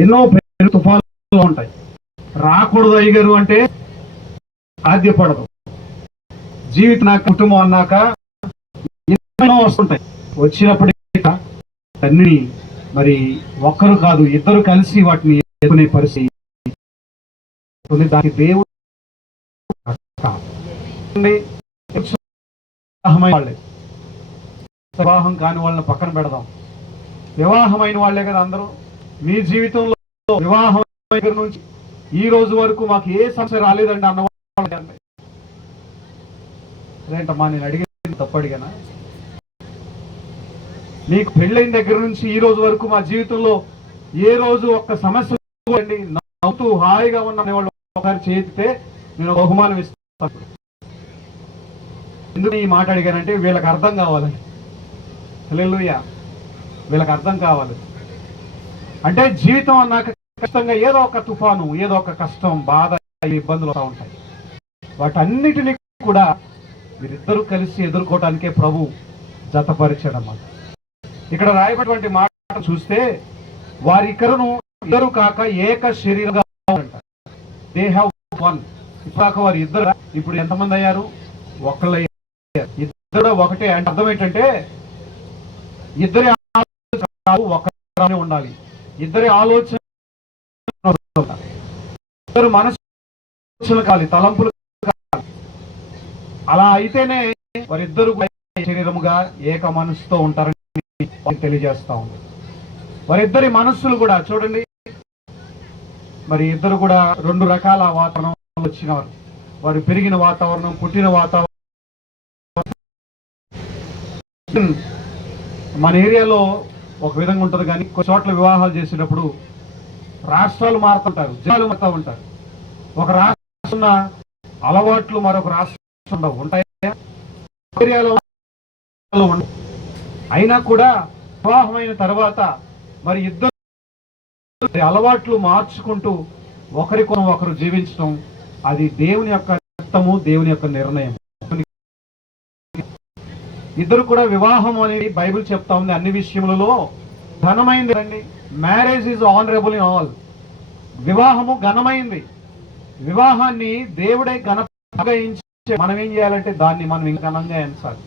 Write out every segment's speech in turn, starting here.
ఎన్నో తుఫాన్లు ఉంటాయి. రాకూడదు అయ్యగారు అంటే సాధ్యపడదు. జీవితం నా కుటుంబం అన్నాక ఎన్నో వస్తుంటాయి. వచ్చినప్పటికీ అన్ని మరి ఒక్కరు కాదు, ఇద్దరు కలిసి వాటిని ఎదుర్కొనే పరిస్థితి. దానికి దేవుడు వివాహం కాని వాళ్ళని పక్కన పెడదాం. వివాహమైన వాళ్ళే కదా అందరూ. మీ జీవితంలో వివాహం దగ్గర నుంచి ఈ రోజు వరకు మాకు ఏ సమస్య రాలేదండి అన్నవాళ్ళు అదేంటమ్మా, నేను అడిగేది తప్పు అడిగానా? మీకు పెళ్ళైన దగ్గర నుంచి ఈ రోజు వరకు మా జీవితంలో ఏ రోజు ఒక్క సమస్య అండి నవ్వుతూ హాయిగా ఉన్న వాళ్ళు ఒకసారి చేతితే నేను బహుమానం ఇస్తాను. ఎందుకు ఈ మాట అడిగానంటే వీళ్ళకి అర్థం కావాలండి. హల్లెలూయా, వీళ్ళకి అర్థం కావాలి. అంటే జీవితం అన్నాక ఖచ్చితంగా ఏదో ఒక తుఫాను, ఏదో ఒక కష్టం, బాధ, ఇబ్బందులు వస్తూ ఉంటాయి. వాటన్నిటినీ కూడా వీరిద్దరూ కలిసి ఎదుర్కోవడానికే ప్రభు జతపరిచాడన్నమాట. ఇక్కడ రాయబడినటువంటి మాట చూస్తే వారిద్దరును ఇద్దరు కాక ఏక శరీరంగా ఉంటారు. They have one. ఇప్పుడు వారి ఇద్దరు ఇప్పుడు ఎంతమంది అయ్యారు? ఒకళ్ళు అయ్యారు. ఇద్దరు ఒకటే అంటే అర్థం ఏంటంటే ఇద్దరి ఆలోచన ఒకరే ఉండాలి. ఇద్దరి ఆలోచన, ఇద్దరు మనసు కాలి, తలంపులు కాలి. అలా అయితేనే వారిద్దరు శరీరముగా ఏక మనసుతో ఉంటారని తెలియజేస్తా ఉంది. వారిద్దరి మనస్సులు కూడా చూడండి, మరి ఇద్దరు కూడా రెండు రకాల వాతావరణం వచ్చినవారు. వారు పెరిగిన వాతావరణం, పుట్టిన వాతావరణం. మన ఏరియాలో ఒక విధంగా ఉంటుంది, కానీ కొన్ని చోట్ల వివాహాలు చేసేటప్పుడు రాష్ట్రాలు మారుతుంటారు, జిల్లాలు మారుతూ ఉంటారు. ఒక రాష్ట్రం ఉన్న అలవాట్లు మరొక రాష్ట్రం ఉండవు. ఉంటాయా? ఏరియాలో ఉండవు. అయినా కూడా వివాహమైన తర్వాత మరి ఇద్దరు అలవాట్లు మార్చుకుంటూ ఒకరికొన ఒకరు జీవించడం, అది దేవుని యొక్క చిత్తము, దేవుని యొక్క నిర్ణయం. ఇద్దరు కూడా వివాహం అనేది బైబిల్ చెప్తా ఉంది అన్ని విషయములలో ఘనమైంది అండి. Marriage is honourable in all. వివాహము ఘనమైంది. వివాహాన్ని దేవుడే ఘనంగా ఎంచి మనం ఏం చేయాలంటే దాన్ని మనం ఇంకా ఘనంగా ఎంచాలి.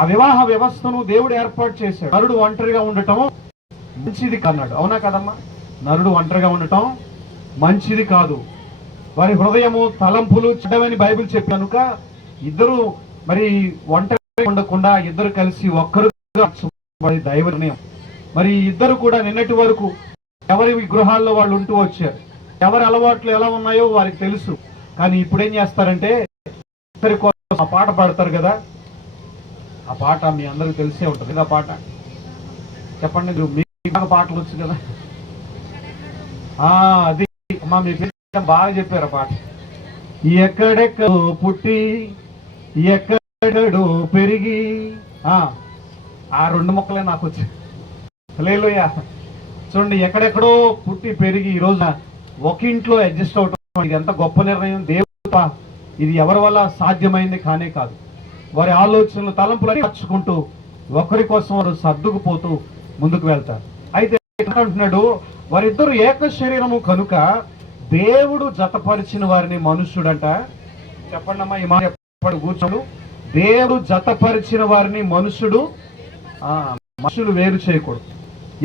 ఆ వివాహ వ్యవస్థను దేవుడు ఏర్పాటు చేశాడు. నరుడు ఒంటరిగా ఉండటం మంచిది కన్నాడు. అవునా కదమ్మా? నరుడు ఒంటరిగా ఉండటం మంచిది కాదు. వారి హృదయము, తలంపులు చెడ్డవని బైబిల్ చెప్పి కనుక ఇద్దరు మరి ఒంటరి ఉండకుండా ఇద్దరు కలిసి ఒక్కరుగా దైవ నిర్ణయం. మరి ఇద్దరు కూడా నిన్నటి వరకు ఎవరి గృహాల్లో వాళ్ళు ఉంటూ వచ్చారు. ఎవరి అలవాట్లు ఎలా ఉన్నాయో వారికి తెలుసు. కానీ ఇప్పుడు ఏం చేస్తారంటే ఇద్దరి కోసం ఆ పాట పాడతారు కదా. ఆ పాట మీ అందరికి తెలిసే ఉంటుంది. ఆ పాట చెప్పండి, మీకు పాటలు వచ్చు కదా. అది అమ్మా మీకు బాగా చెప్పారు ఆ పాట. ఎక్కడెక్కడో పుట్టి ఎక్కడెక్కడో పెరిగి, ఆ రెండు మొక్కలే నాకు వచ్చాయి. హల్లెలూయా. చూడండి, ఎక్కడెక్కడో పుట్టి పెరిగి ఈ రోజున ఒక ఇంట్లో అడ్జస్ట్ అవటం, ఇది ఎంత గొప్ప నిర్ణయం. దేవుడు ఇది ఎవరి వల్ల సాధ్యమైంది కానే కాదు. వారి ఆలోచనలు, తలంపులు మార్చుకుంటూ ఒకరి కోసం వారు సర్దుకుపోతూ ముందుకు వెళ్తారు. అయితే అంటున్నాడు వారిద్దరు ఏక శరీరము కనుక దేవుడు జతపరిచిన వారిని మనుష్యుడంట. చెప్పండి అమ్మా, ఈ మాట చెప్పండి కూర్చోడు. దేవుడు జతపరిచిన వారిని మనుషులు వేరు చేయకూడదు.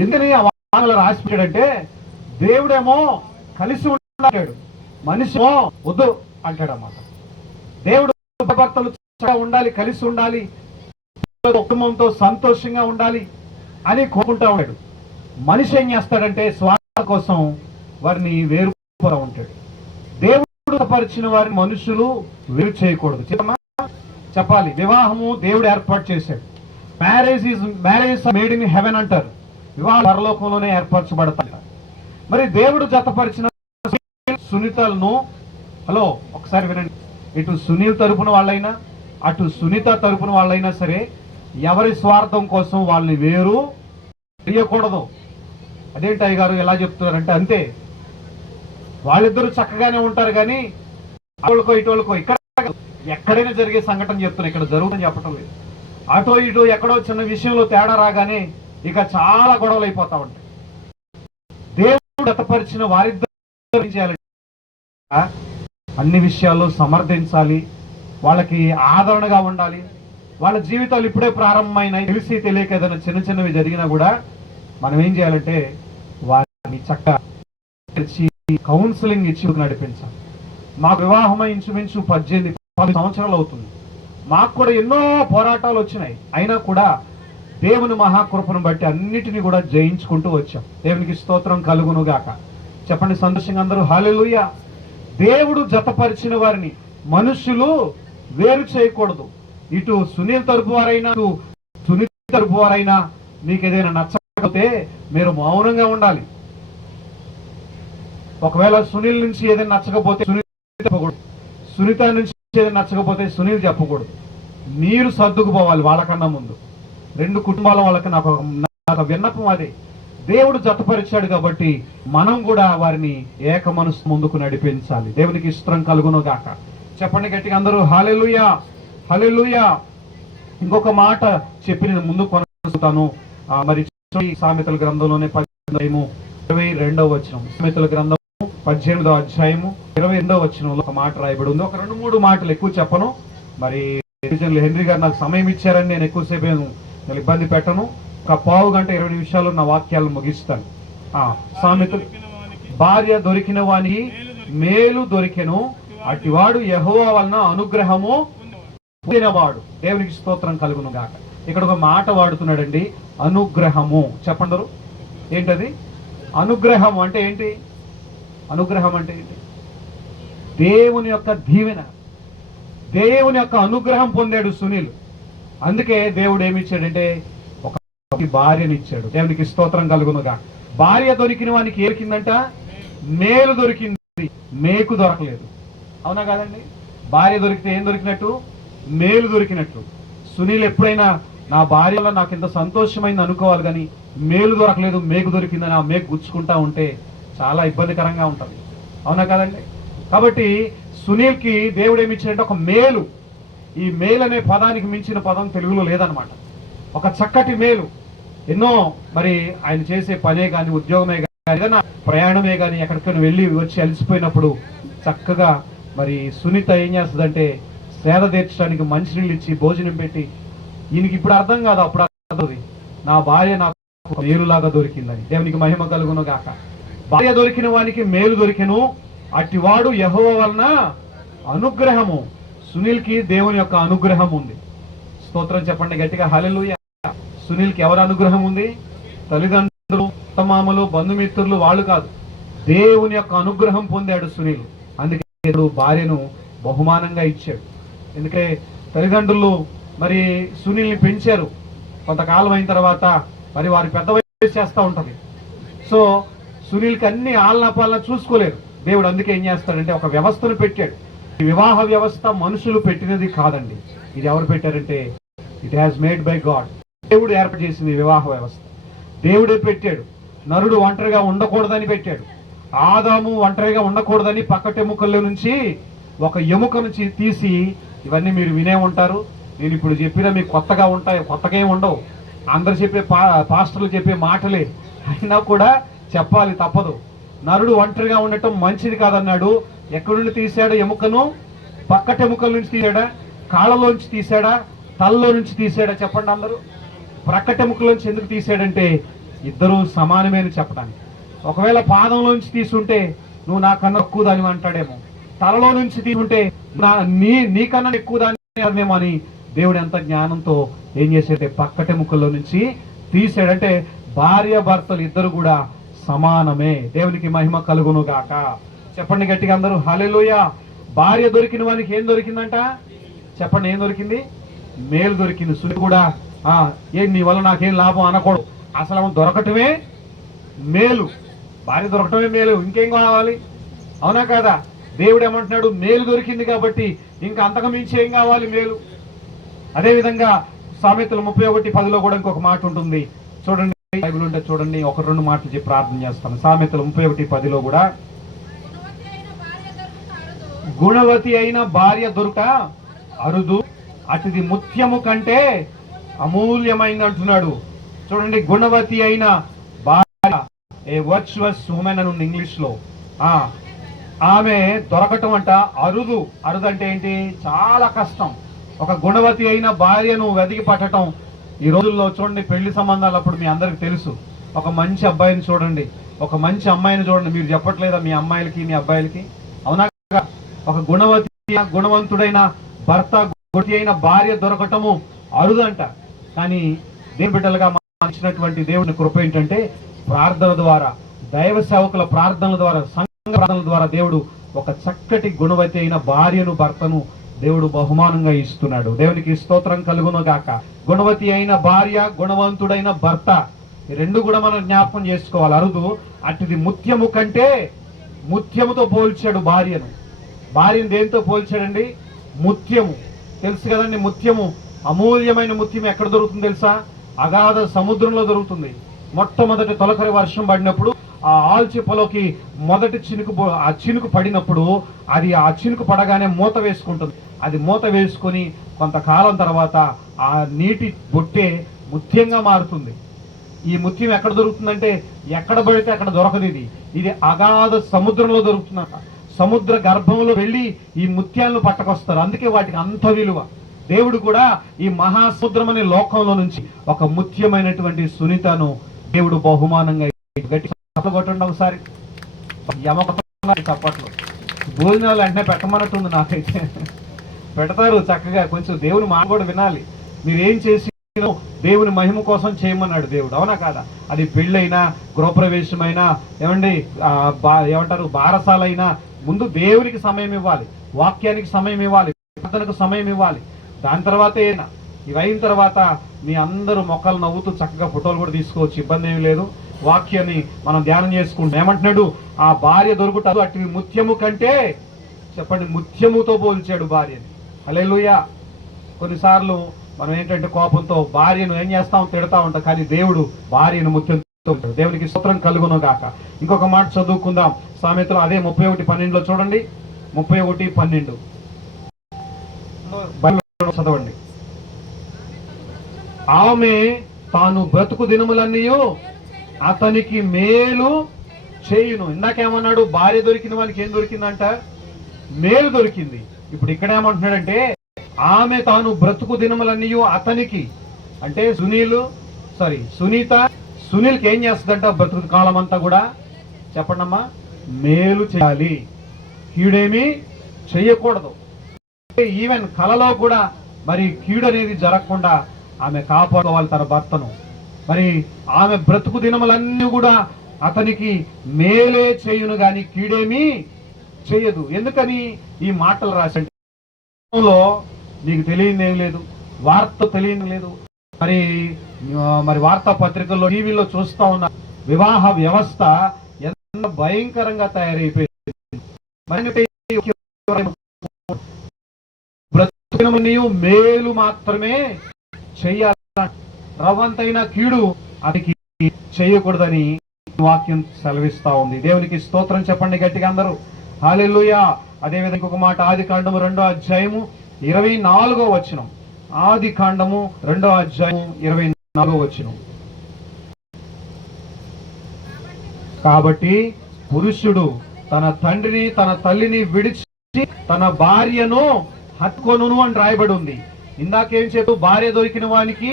ఎందుకని ఆ వాక్యాలు రాసి పెట్టాడంటే దేవుడేమో కలిసి ఉంటాడు, మనిషి వద్దు అంటాడు అన్నమాట. దేవుడు భర్తలు ఉండాలి, కలిసి ఉండాలి, కుటుంబంతో సంతోషంగా ఉండాలి అని కోరుకుంటా ఉన్నాడు. మనిషి ఏం చేస్తాడంటే స్వార్థ కోసం వారిని వేరుగా ఉంటాడు. దేవుడు పరిచిన వారిని మనుషులు వేరు చేయకూడదు. చెప్పాలి, వివాహము దేవుడు ఏర్పాటు చేశాడు. మ్యారేజ్ మేడ్ ఇన్ హెవెన్ అంటారు. వివాహం పరలోకంలోనే ఏర్పరచబడతాయి. మరి దేవుడు జతపరిచిన సునీతలను, హలో ఒకసారి వినండి, ఇటు సునీల్ తరపున వాళ్ళైనా అటు సునీత తరపున వాళ్ళైనా సరే ఎవరి స్వార్థం కోసం వాళ్ళని వేరు చేయకూడదు. అదేంటి అయ్య గారు ఎలా చెప్తున్నారంటే అంతే, వాళ్ళిద్దరూ చక్కగానే ఉంటారు, కానీ అటోళ్ళకో ఇటోళ్ళకో ఇక్కడ ఎక్కడైనా జరిగే సంఘటన చెప్తున్నా, ఇక్కడ జరుగుతుందని చెప్పటం లేదు. అటో ఇటో ఎక్కడో చిన్న విషయంలో తేడా రాగానే ఇక చాలా గొడవలు అయిపోతా ఉంటాయి. దేవుడు జతపరిచిన వారిద్దరూ ఏం చేయాలి? అన్ని విషయాల్లో సమర్థించాలి, వాళ్ళకి ఆదరణగా ఉండాలి. వాళ్ళ జీవితాలు ఇప్పుడే ప్రారంభమైనాయి, తెలిసి తెలియక ఏదైనా చిన్న చిన్నవి జరిగినా కూడా మనం ఏం చేయాలంటే వారిని చక్కగా కౌన్సిలింగ్ ఇచ్చి నడిపించాలి. మాకు వివాహమై ఇంచుమించు 18 సంవత్సరాలు అవుతుంది. మాకు కూడా ఎన్నో పోరాటాలు వచ్చినాయి, అయినా కూడా దేవుని మహాకృపను బట్టి అన్నిటినీ కూడా జయించుకుంటూ వచ్చాం. దేవునికి స్తోత్రం కలుగును గాక. చెప్పండి సంతోషంగా అందరూ హల్లెలూయా. దేవుడు జతపరిచిన వారిని మనుషులు వేరు చేయకూడదు. ఇటు సునీల్ తరపు వారైనా ఇటు సునీత తరపు వారైనా మీకు ఏదైనా నచ్చకపోతే మీరు మౌనంగా ఉండాలి. ఒకవేళ సునీల్ నుంచి ఏదైనా నచ్చకపోతే సునీల్ చెప్పకూడదు, సునీత నుంచి ఏదైనా నచ్చకపోతే సునీల్ చెప్పకూడదు. మీరు సర్దుకుపోవాలి వాళ్ళకన్నా ముందు. రెండు కుటుంబాల వాళ్ళకి నాకు విన్నపం అదే. దేవుడు జతపరిచాడు కాబట్టి మనం కూడా వారిని ఏక మనసు ముందుకు నడిపించాలి. దేవునికి ఇష్టం కలుగును గాక. చెప్పండి గట్టిగా అందరూ హల్లెలూయా, హల్లెలూయా. ఇంకొక మాట చెప్పి నేను ముందు కొనసాగుతాను. మరి సామెతల గ్రంథంలోనే 22వ వచనం, సామెతల గ్రంథం 18వ అధ్యాయము 22వ వచనంలో ఒక మాట రాయబడి ఉంది. ఒక 2-3 మాటలు ఎక్కువ చెప్పను. మరి హెన్రీ గారు నాకు సమయం ఇచ్చారని నేను ఎక్కువసేపు ఇబ్బంది పెట్టను. ఒక పావు గంట 20 నిమిషాలు నా వాక్యాలను ముగిస్తాను. సామెతలు, భార్య దొరికిన వానికి మేలు దొరికెను, అటివాడు యెహోవా వలన అనుగ్రహము పొందినవాడు. దేవునికి స్తోత్రం కలుగును గాక. ఇక్కడ ఒక మాట వాడుతున్నాడండి, అనుగ్రహము. చెప్పండి ఏంటది? అనుగ్రహం అంటే ఏంటి? అనుగ్రహం అంటే ఏంటి? దేవుని యొక్క దీవెన, దేవుని యొక్క అనుగ్రహం పొందాడు సునీల్. అందుకే దేవుడు ఏమి ఇచ్చాడంటే ఒక భార్యని ఇచ్చాడు. దేవునికి స్తోత్రం కలుగునుగా. భార్య దొరికిన వానికి ఏరికిందంట, మేలు దొరికింది, మేకు దొరకలేదు. అవునా కాదండి? భార్య దొరికితే ఏం దొరికినట్టు? మేలు దొరికినట్టు. సునీల్ ఎప్పుడైనా నా భార్యలో నాకు ఎంత సంతోషమైంది అనుకోవాలి, కానీ మేలు దొరకలేదు, మేకు దొరికిందని ఆ మేకు గుచ్చుకుంటా ఉంటే చాలా ఇబ్బందికరంగా ఉంటుంది. అవునా కాదండి? కాబట్టి సునీల్కి దేవుడు ఏమి ఇచ్చాడంటే ఒక మేలు. ఈ మేలు అనే పదానికి మించిన పదం తెలుగులో లేదనమాట. ఒక చక్కటి మేలు. ఎన్నో మరి ఆయన చేసే పనే కానీ, ఉద్యోగమే కానీ, ఏదైనా ప్రయాణమే కానీ, ఎక్కడికైనా వెళ్ళి వచ్చి అలసిపోయినప్పుడు చక్కగా మరి సునీత ఏం చేస్తుందంటే సేద తీర్చడానికి మంచినీళ్ళు ఇచ్చి భోజనం పెట్టి, ఈయనకి ఇప్పుడు అర్థం కాదు, అప్పుడు అర్థం, నా భార్య నాకు మేలులాగా దొరికిందని. దేవునికి మహిమ కలుగును గాక. భార్య దొరికిన వానికి మేలు దొరికెను, అటివాడు యెహోవా వలన అనుగ్రహము. సునీల్కి దేవుని యొక్క అనుగ్రహం ఉంది. స్తోత్రం చెప్పండి గట్టిగా హల్లెలూయా. సునీల్కి ఎవరి అనుగ్రహం ఉంది? తల్లిదండ్రులు, అత్తమామలు, బంధుమిత్రులు వాళ్ళు కాదు, దేవుని యొక్క అనుగ్రహం పొందాడు సునీల్. అందుకే దేవుడు భార్యను బహుమానంగా ఇచ్చాడు. ఎందుకంటే తల్లిదండ్రులు మరి సునీల్ని పెంచారు. కొంతకాలం అయిన తర్వాత మరి వారి పెద్ద వయసు చేస్తూ ఉంటుంది. సో సునీల్కి అన్ని ఆలనా పాలన చూసుకోలేరు. దేవుడు అందుకే ఏం చేస్తాడంటే ఒక వ్యవస్థను పెట్టాడు. ఈ వివాహ వ్యవస్థ మనుషులు పెట్టినది కాదండి. ఇది ఎవరు పెట్టారంటే it has made by God. దేవుడు ఏర్పాటు చేసింది వివాహ వ్యవస్థ. దేవుడే పెట్టాడు. నరుడు ఒంటరిగా ఉండకూడదని పెట్టాడు. ఆదాము ఒంటరిగా ఉండకూడదని పక్కటెముకల్లో నుంచి ఒక ఎముకను తీసి, ఇవన్నీ మీరు వినే ఉంటారు, నేను ఇప్పుడు చెప్పినా మీకు కొత్తగా ఉంటాయి, కొత్తగా ఏమి ఉండవు. అందరు చెప్పే పాస్టర్లు చెప్పే మాటలే, అయినా కూడా చెప్పాలి, తప్పదు. నరుడు ఒంటరిగా ఉండటం మంచిది కాదన్నాడు. ఎక్కడి నుండి తీశాడు ఎముకను? పక్కటెముకల నుంచి తీసాడా? కాళ్ళలోంచి తీసాడా? తలలో నుంచి తీసాడా? చెప్పండి అందరూ. ప్రక్కటెముకలోంచి ఎందుకు తీసాడంటే ఇద్దరు సమానమే అని చెప్పడానికి. ఒకవేళ పాదంలోంచి తీసుంటే నువ్వు నాకన్నా ఎక్కువ దాని అంటాడేమో, తలలో నుంచి తీసుంటే నీకన్నా ఎక్కువ దానిమో అని దేవుడు ఎంత జ్ఞానంతో ఏం చేశాడంటే పక్కటెముకల్లో నుంచి తీసాడంటే భార్య భర్తలు ఇద్దరు కూడా సమానమే. దేవునికి మహిమ కలుగును గాక. చెప్పండి గట్టిగా అందరూ హల్లెలూయా. భార్య దొరికిన వానికి ఏం దొరికిందంట? చెప్పండి, ఏం దొరికింది? మేలు దొరికింది. సుని కూడా ఏం నీ వల్ల నాకేం లాభం అనకూడదు, అసలు దొరకటమే మేలు. భార్య దొరకటమే మేలు, ఇంకేం కావాలి? అవునా కాదా? దేవుడు ఏమంటున్నాడు? మేలు దొరికింది కాబట్టి ఇంకా అంతకు మించి ఏం కావాలి? మేలు. అదేవిధంగా సామెతలు 31:10 కూడా ఇంకొక మాట ఉంటుంది. చూడండి, బైబిల్ ఉంటే చూడండి, 1-2 మాటలు చెప్పి ప్రార్థన చేస్తాను. సామెతలు 31:10 కూడా గుణవతి అయిన భార్య దొరుక అరుదు, అటుది ముత్యము కంటే అమూల్యమైంది అంటున్నాడు. చూడండి, గుణవతి అయిన భార్య ఏ వర్చువస్ ఉమెన్ అని ఉంది ఇంగ్లీష్లో. ఆమె దొరకటం అంట అరుదు. అరుదు అంటే ఏంటి? చాలా కష్టం. ఒక గుణవతి అయిన భార్యను వెతికి పట్టడం ఈ రోజుల్లో చూడండి. పెళ్లి సంబంధాలు అప్పుడు మీ అందరికి తెలుసు. ఒక మంచి అబ్బాయిని చూడండి, ఒక మంచి అమ్మాయిని చూడండి. మీరు చెప్పట్లేదా మీ అమ్మాయిలకి మీ అబ్బాయిలకి? అవునా? ఒక గుణవంతుడైన భర్త, గుణవతి అయిన భార్య దొరకటము అరుదంట. కానీ దేవుని బిడ్డలుగా ఇచ్చినటువంటి దేవుని కృప ఏంటంటే ప్రార్థన ద్వారా, దైవ సేవకుల ప్రార్థనల ద్వారా, సంఘ ప్రార్థనల ద్వారా దేవుడు ఒక చక్కటి గుణవతి అయిన భార్యను, భర్తను దేవుడు బహుమానంగా ఇస్తున్నాడు. దేవునికి స్తోత్రం కలుగును గాక. గుణవతి అయిన భార్య, గుణవంతుడైన భర్త, ఈ రెండు కూడా మనం జ్ఞాపకం చేసుకోవాలి. అరుదు అటుది ముత్యము కంటే, ముత్యముతో పోల్చాడు భార్యను. భార్యను దేంతో పోల్చాడండి? ముత్యము. తెలుసు కదండి, ముత్యము, అమూల్యమైన ముత్యం ఎక్కడ దొరుకుతుంది తెలుసా? అగాధ సముద్రంలో దొరుకుతుంది. మొట్టమొదటి తొలకరి వర్షం పడినప్పుడు ఆ ఆల్చిప్పలోకి మొదటి చినుకు పడినప్పుడు అది ఆ చినుకు పడగానే మూత వేసుకుంటుంది. అది మూత వేసుకొని కొంతకాలం తర్వాత ఆ నీటి బొట్టే ముత్యంగా మారుతుంది. ఈ ముత్యం ఎక్కడ దొరుకుతుందంటే ఎక్కడ పడితే అక్కడ దొరకదు. ఇది అగాధ సముద్రంలో దొరుకుతుందట. సముద్ర గర్భంలో వెళ్ళి ఈ ముత్యాలను పట్టకొస్తారు. అందుకే వాటికి అంత విలువ. దేవుడు కూడా ఈ మహాసముద్రం అనే లోకంలో నుంచి ఒక ముత్యమైనటువంటి సునీతను దేవుడు బహుమానంగా గట్టి కొట్టండి ఒకసారి. చప్పట్లు భోజనాలు వెంటనే పెట్టమన్నట్టుంది. నాకైతే పెడతారు చక్కగా. కొంచెం దేవుని మాట కూడా వినాలి. మీరేం చేసి దేవుని మహిమ కోసం చేయమన్నాడు దేవుడు. అవునా కాదా? అది పెళ్ళైనా, గృహప్రవేశమైనా, ఏమంటారు బారసాలైనా, ముందు దేవునికి సమయం ఇవ్వాలి, వాక్యానికి సమయం ఇవ్వాలి, ప్రార్థనకు సమయం ఇవ్వాలి. దాని తర్వాత ఇవైన తర్వాత మీ అందరూ మొక్కలు నవ్వుతూ చక్కగా ఫోటోలు కూడా తీసుకోవచ్చు, ఇబ్బంది ఏమి లేదు. వాక్యాన్ని మనం ధ్యానం చేసుకుంటాం. ఏమంటున్నాడు? ఆ భార్య దొరుకుతాడు అటు ముత్యము కంటే, చెప్పండి, ముత్యముతో పోల్చాడు భార్యని. హల్లెలూయా. కొన్నిసార్లు మనం ఏంటంటే కోపంతో భార్యను ఏం చేస్తాం? తిడతా ఉంటాం. కానీ దేవుడు భార్యను ముత్యంతో. దేవునికి స్తోత్రం కలుగును గాక. ఇంకొక మాట చదువుకుందాం. సామెతలు అదే 31:12 చూడండి. 31:12 చదవండి. ఆమె తాను బ్రతుకు దినములన్నీ అతనికి మేలు చేయును. ఇందాకేమన్నాడు? భార్య దొరికిన వానికి ఏం దొరికిందంట? మేలు దొరికింది. ఇప్పుడు ఇక్కడ ఏమంటున్నాడంటే ఆమె తాను బ్రతుకు దినములన్నీ అతనికి, అంటే సునీత సునీల్కి ఏం చేస్తుందంట? బ్రతుకు కాలం అంతా కూడా చెప్పండమ్మా, మేలు చేయాలి, కీడేమీ చెయ్యకూడదు. ఈవెన్ కలలో కూడా మరి కీడు అనేది జరగకుండా ఆమె కాపాడుకోవాలి తన భర్తను. మరి ఆమె బ్రతుకు దినములన్నీ కూడా అతనికి మేలే చేయును గాని కీడేమీ చేయదు. ఎందుకని ఈ మాటలు రాశాడు? నీకు తెలియదు ఏం లేదు, వార్త తెలియదు లేదు. మరి వార్తాపత్రికల్లో, టీవీలో చూస్తా ఉన్న వివాహ వ్యవస్థ ఎంత భయంకరంగా తయారైపోయింది. నీవు మేలు మాత్రమే చెయ్యాలి, రవ్వంతైన కీడు అతనికి చేయకూడదని వాక్యం సెలవిస్తా ఉంది. దేవునికి స్తోత్రం చెప్పండి గట్టిగా అందరూ. హల్లెలూయా. అదేవిధంగా ఇంకొక మాట, ఆదికాండము 2:24 వచనం. ఆదికాండము 2:24 వచనం. కాబట్టి పురుషుడు తన తండ్రిని తన తల్లిని విడిచి తన భార్యను హత్కొనును అని రాయబడి ఉంది. ఇందాకేం చెప్పు? భార్య దొరికిన వానికి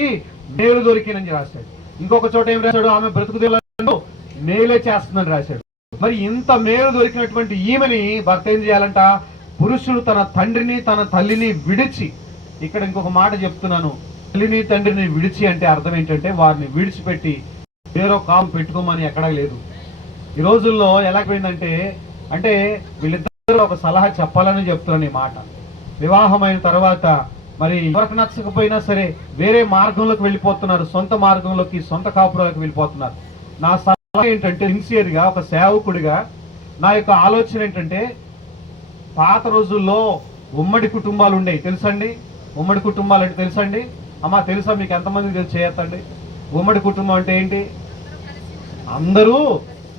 మేలు దొరికినని రాశాడు. ఇంకొక చోట ఏం రాశాడు? ఆమె బ్రతుకుదేవులను మేలే చేస్తుందని రాశాడు. మరి ఇంత మేలు దొరికినటువంటి ఈమెని భర్త ఏం చేయాలంట? పురుషుడు తన తండ్రిని తన తల్లిని విడిచి. ఇక్కడ ఇంకొక మాట చెప్తున్నాను, తల్లిని తండ్రిని విడిచి అంటే అర్థం ఏంటంటే వారిని విడిచిపెట్టి వేరో కాము పెట్టుకోమని ఎక్కడా లేదు. ఈ రోజుల్లో ఎలా పోయిందంటే, అంటే వీళ్ళిద్దరూ ఒక సలహా చెప్పాలని చెప్తున్నాను ఈ మాట. వివాహమైన తర్వాత మరి ఎవరికి నచ్చకపోయినా సరే వేరే మార్గంలోకి వెళ్ళిపోతున్నారు, సొంత మార్గంలోకి, సొంత కాపురాలకు వెళ్ళిపోతున్నారు. నా సలహా ఏంటంటే, సిన్సియర్గా ఒక సేవకుడిగా నా యొక్క ఆలోచన ఏంటంటే, పాత రోజుల్లో ఉమ్మడి కుటుంబాలు ఉండేవి తెలుసండి. ఉమ్మడి కుటుంబాలు అంటే తెలుసండి అమ్మా? తెలుసా మీకు? ఎంతమందికి తెలిసి చేయొద్దండి. ఉమ్మడి కుటుంబం అంటే ఏంటి? అందరూ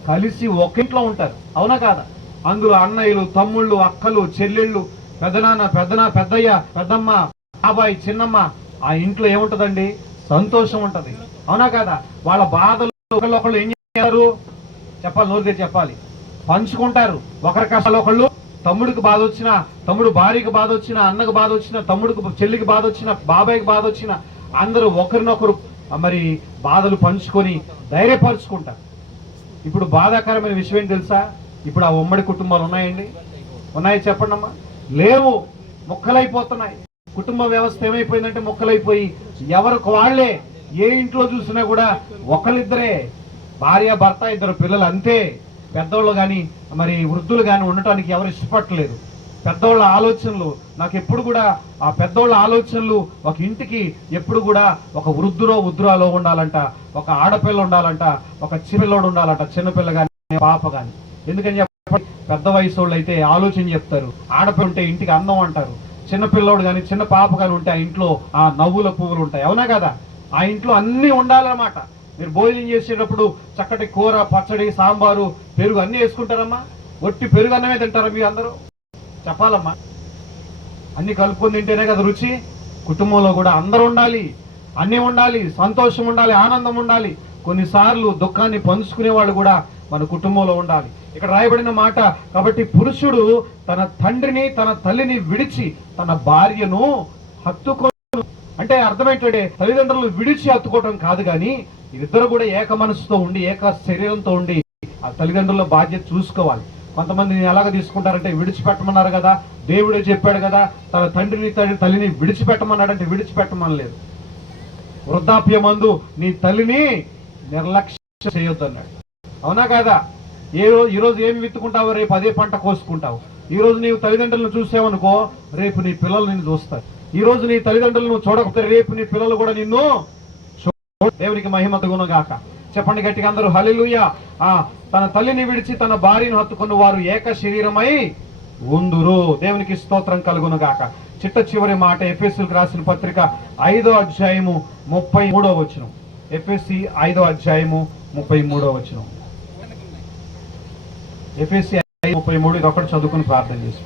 కలిసి ఒక ఇంట్లో ఉంటారు, అవునా కాదా? అందులో అన్నయ్యలు, తమ్ముళ్ళు, అక్కలు, చెల్లెళ్ళు, పెద్దనాన్న, పెద్దయ్య, పెద్దమ్మ, బాబాయ్, చిన్నమ్మ. ఆ ఇంట్లో ఏముంటదండి? సంతోషం ఉంటది, అవునా కాదా? వాళ్ళ బాధలు ఒకళ్ళు ఏం చేస్తారు? చెప్పాలి, నోరు తెరిచి చెప్పాలి. పంచుకుంటారు. ఒకరి కష్టాలు ఒకళ్ళు, తమ్ముడికి బాధ వచ్చినా, తమ్ముడు భార్యకి బాధ వచ్చినా, అన్నకు బాధ వచ్చినా, తమ్ముడికి చెల్లికి బాధ వచ్చినా, బాబాయ్కి బాధ వచ్చినా అందరూ ఒకరినొకరు మరి బాధలు పంచుకొని ధైర్యపరుచుకుంటారు. ఇప్పుడు బాధాకరమైన విషయం ఏంటి తెలుసా? ఇప్పుడు ఆ ఉమ్మడి కుటుంబాలు ఉన్నాయండి? ఉన్నాయి చెప్పండి అమ్మా. లేవు, ముక్కలైపోతున్నాయి. కుటుంబ వ్యవస్థ ఏమైపోయిందంటే ముక్కలైపోయి ఎవరికి వాళ్లే. ఏ ఇంట్లో చూసినా కూడా ఒకళ్ళిద్దరే, భార్య భర్త, ఇద్దరు పిల్లలు అంతే. పెద్దోళ్ళు కానీ మరి వృద్ధులు కానీ ఉండటానికి ఎవరు ఇష్టపడలేదు. పెద్దోళ్ళ ఆలోచనలు నాకు ఎప్పుడు కూడా ఆ పెద్దోళ్ళ ఆలోచనలు ఒక ఇంటికి ఎప్పుడు కూడా ఒక వృద్ధురో వృద్ధురాలో ఉండాలంట, ఒక ఆడపిల్ల ఉండాలంట, ఒక చిన్నపిల్లోడు ఉండాలంట, చిన్నపిల్ల కానీ పాప కానీ. ఎందుకని చెప్పండి? పెద్ద వయసు వాళ్ళు అయితే ఆలోచన చెప్తారు. ఆడపిల్ల ఉంటే ఇంటికి అందం అంటారు. చిన్నపిల్లోడు కానీ చిన్న పాప కానీ ఉంటే ఆ ఇంట్లో ఆ నవ్వుల పువ్వులు ఉంటాయి. అవునా కదా? ఆ ఇంట్లో అన్నీ ఉండాలన్నమాట. మీరు భోజనం చేసేటప్పుడు చక్కటి కూర, పచ్చడి, సాంబారు, పెరుగు అన్నీ వేసుకుంటారమ్మా? ఒట్టి పెరుగు అన్నమే తింటారా మీరు అందరూ? చెప్పాలమ్మా. అన్ని కలుపుకొని తింటేనే కదా రుచి. కుటుంబంలో కూడా అందరూ ఉండాలి, అన్నీ ఉండాలి, సంతోషం ఉండాలి, ఆనందం ఉండాలి. కొన్నిసార్లు దుఃఖాన్ని పంచుకునే వాళ్ళు కూడా మన కుటుంబంలో ఉండాలి. ఇక్కడ రాయబడిన మాట, కాబట్టి పురుషుడు తన తండ్రిని తన తల్లిని విడిచి తన భార్యను హత్తుకో. అంటే అర్థం ఏంటంటే తల్లిదండ్రులు విడిచి హత్తుకోవటం కాదు, కానీ ఇద్దరు కూడా ఏక మనసుతో ఉండి ఏక శరీరంతో ఉండి ఆ తల్లిదండ్రుల బాధ్యత చూసుకోవాలి. కొంతమంది ఎలాగ తీసుకుంటారంటే విడిచిపెట్టమన్నారు కదా, దేవుడే చెప్పాడు కదా, తన తండ్రిని తల్లిని విడిచిపెట్టమన్నాడంటే విడిచిపెట్టమనలేదు. వృద్ధాప్యమందు నీ తల్లిని నిర్లక్ష్యం చేయొద్దు అన్నాడు. అవునా కాదా? ఈరోజు ఏమి విత్తుకుంటావు, రేపు అదే పంట కోసుకుంటావు. ఈ రోజు నీవు తల్లిదండ్రులను చూసావనుకో, రేపు నీ పిల్లలు నిన్ను చూస్తారు. ఈ రోజు నీ తల్లిదండ్రులను చూడకపోతే రేపు నీ పిల్లలు కూడా నిన్ను. దేవునికి మహిమ కలుగును గాక. చెప్పండి గట్టిగా అందరూ హల్లెలూయా. తన తల్లిని విడిచి తన భార్యను హత్తుకున్న వారు ఏక శరీరమై ఉందురు. దేవునికి స్తోత్రం కలుగును గాక. చిట్ట చివరి మాట ఎఫెసీయులకు రాసిన పత్రిక 5వ అధ్యాయము 33వ వచనం. ఎఫెసీ 5వ అధ్యాయము 33వ వచనం. ఎఫెసీ 5:33. ఇది ఒకటి చదువుకుని ప్రార్థన చేసి.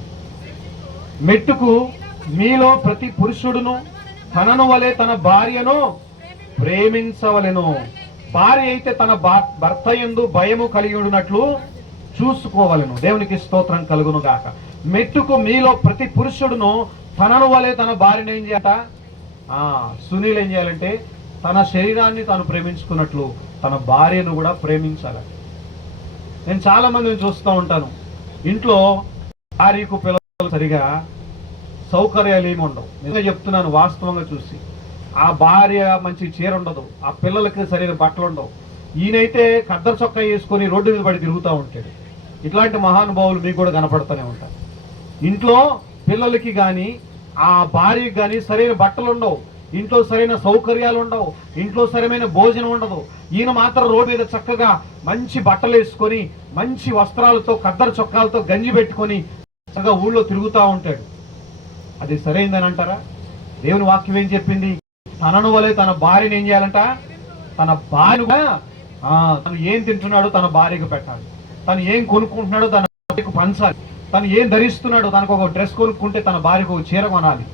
మెట్టుకు మీలో ప్రతి పురుషుడును తనను వలె తన భార్యను ప్రేమించవలెను. భార్య అయితే తన భర్త యందు భయము కలిగి ఉన్నట్లు చూసుకోవలను. దేవునికి స్తోత్రం కలుగును గాక. మెట్టుకు మీలో ప్రతి పురుషుడును తనను వలె తన భార్యను ఏం చేయాలట? సునీల్ ఏం చేయాలంటే తన శరీరాన్ని తాను ప్రేమించుకున్నట్లు తన భార్యను కూడా ప్రేమించాలి. నేను చాలా మందిని చూస్తూ ఉంటాను, ఇంట్లో భార్యకు పిల్లలు సరిగా సౌకర్యాలు ఏమి ఉండవు. నిజంగా చెప్తున్నాను, వాస్తవంగా చూసి. ఆ భార్య మంచి చీర ఉండదు, ఆ పిల్లలకి సరైన బట్టలు ఉండవు. ఈయనైతే కద్దరు చొక్కా వేసుకొని రోడ్డు మీద పడి తిరుగుతూ ఉంటాడు. ఇట్లాంటి మహానుభావులు మీకు కూడా కనపడుతూనే ఉంటారు. ఇంట్లో పిల్లలకి కానీ ఆ భార్యకి కానీ సరైన బట్టలు ఉండవు, ఇంట్లో సరైన సౌకర్యాలు ఉండవు, ఇంట్లో సరైన భోజనం ఉండదు. ఈయన మాత్రం రోడ్డు మీద చక్కగా మంచి బట్టలు వేసుకొని మంచి వస్త్రాలతో కద్దరు చొక్కాలతో గంజి పెట్టుకొని చక్కగా ఊళ్ళో తిరుగుతూ ఉంటాడు. అది సరైందని అంటారా? దేవుని వాక్యం ఏం చెప్పింది? తనను వలె తన భార్యను ఏం చేయాలంట? తన భార్యగా తను ఏం తింటున్నాడో తన భార్యకు పెట్టాలి, తను ఏం కొనుక్కుంటున్నాడో తన భార్యకు పంచాలి, తను ఏం ధరిస్తున్నాడో తనకు ఒక డ్రెస్ కొనుక్కుంటే తన భార్యకు ఒక చీర కొనాలి.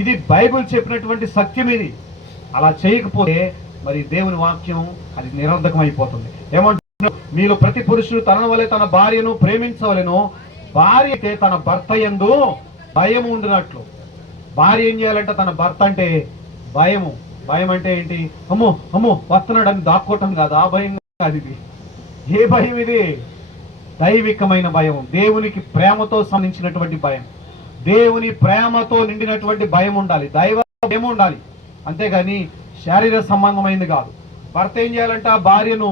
ఇది బైబిల్ చెప్పినటువంటి సత్యం. ఇది అలా చేయకపోతే మరి దేవుని వాక్యం అది నిరర్ధకం అయిపోతుంది. ఏమంటున్నాడు? మీలో ప్రతి పురుషుడు తన వలె తన భార్యను ప్రేమించవలెను. భార్య అయితే తన భర్త యందు భయం ఉండినట్లు. భార్య ఏం చేయాలంటే తన భర్త అంటే భయము. భయం అంటే ఏంటి? అమ్మో అమ్మో వస్తున్నాడు అని దాక్కోవటం కాదు, ఆ భయం కాదు. ఇది ఏ భయం? ఇది దైవికమైన భయం, దేవునికి ప్రేమతో సంబంధించినటువంటి భయం, దేవుని ప్రేమతో నిండినటువంటి భయం ఉండాలి, దైవ భయం ఉండాలి. అంతేగాని శారీర సంబంధమైంది కాదు. భర్త ఏం చేయాలంటే ఆ భార్యను